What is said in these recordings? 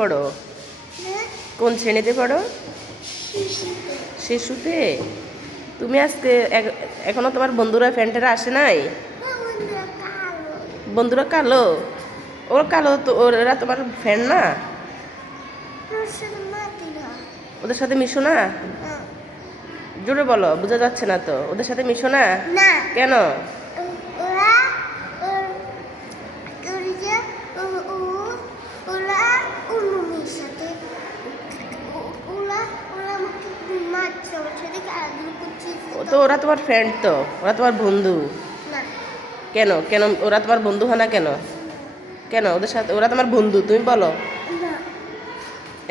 পড়ো? কোন শ্রেণীতে পড়ো? শিশুতে। তুমি আজকে এখনো তোমার বন্ধুরা ফ্রেন্ডেরা আসে নাই? বন্ধুরা কালো? ওরা কালো তো, ওরা তোমার ফ্রেন্ড না? ওদের সাথে মিশো না? জোরে বলো, বোঝা যাচ্ছে না তো। ওদের সাথে মিশো না? কেন? তো ওরা তোমার ফ্রেন্ড তো, ওরা তোমার বন্ধু। কেন কেন ওরা তোমার বন্ধু হয় না কেন? কেন ওদের সাথে, ওরা তোমার বন্ধু, তুমি বলো।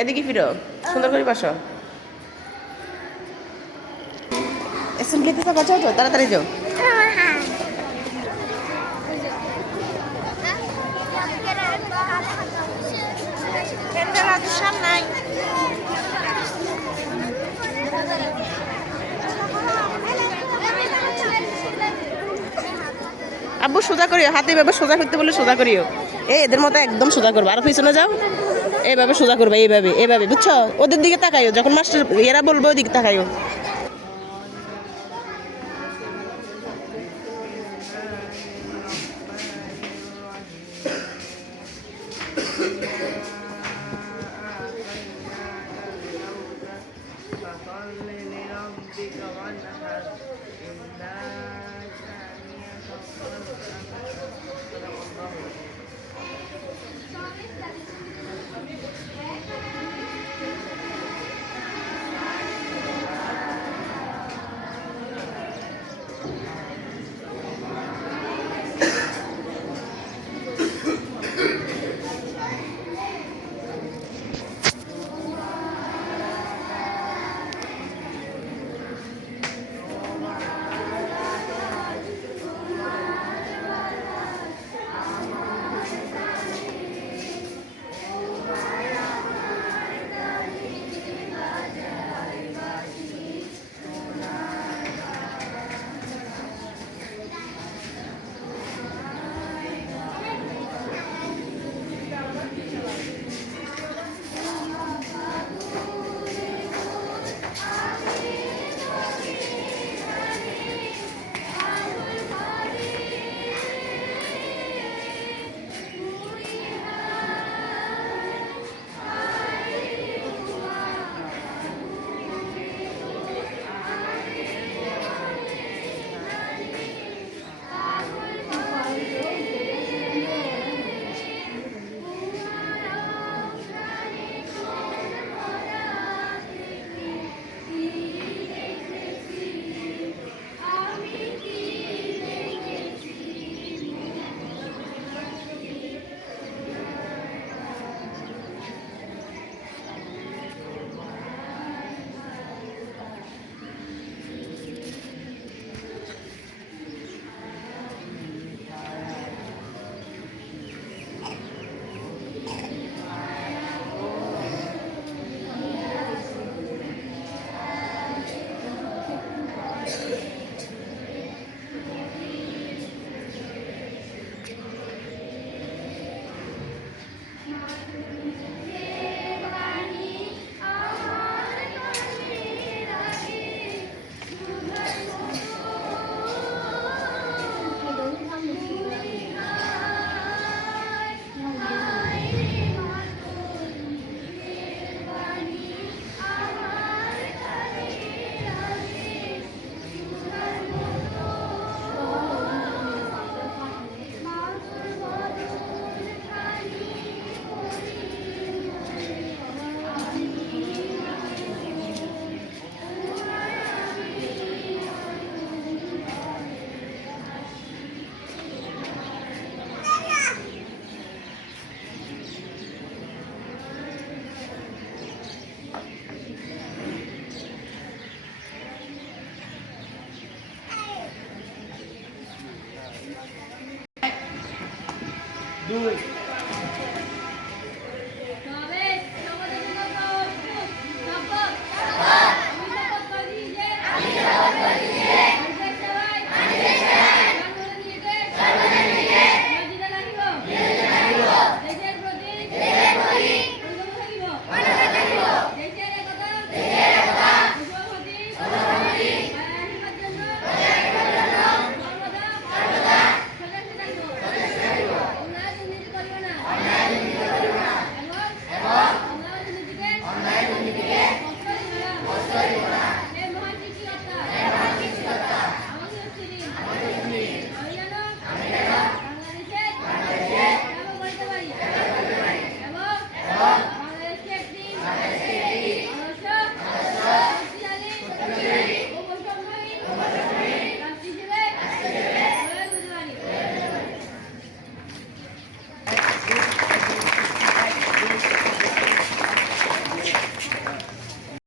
এদিকে ফিরো, সুন্দর করে বসো। অ্যাসেম্বলিতে তো বাঁচাও তো, তাড়াতাড়ি যাও। আব্বু সোজা করিও, হাতে এভাবে সোজা করতে বলে সোজা করিও। এদের মতো একদম সোজা করবো, আরো পিছনে যাও। এইভাবে সোজা করবে, এইভাবে এইভাবে, বুঝছো? ওদের দিকে তাকাইও, যখন মাস্টার এরা বলবো ওই দিকে তাকাইও।